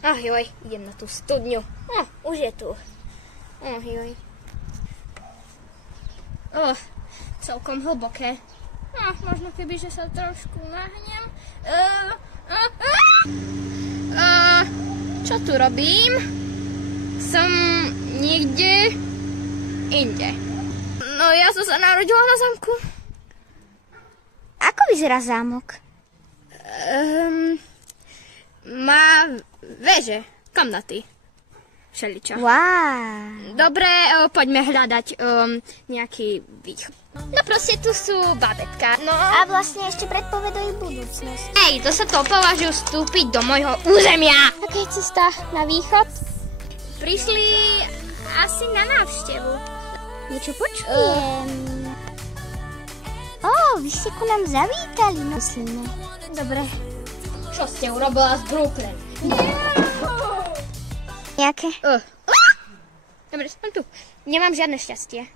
Joj, idem na tú studňu. Už je tu. Joj. Celkom hlboké. Možno keby, že sa trošku nahnem. Čo tu robím? Som niekde inde. No ja som sa narodila na zámku. Ako vyzerá zámok? Má veže, komnaty. Všeličo. Wow. Dobre, poďme hľadať nejaký východ. No proste tu sú bábätká. No. A vlastne ešte predpovedajú budúcnosť. Hej, to sa to považujú vstúpiť do môjho územia. Aká je cesta na východ? Prišli asi na návštevu. Niečo počujem. Vy ste ku nám zavítali, musíme. Dobre. Čo ste urobila z Brooklyn? Jaké? Dobre, som tu. Nemám žiadne šťastie.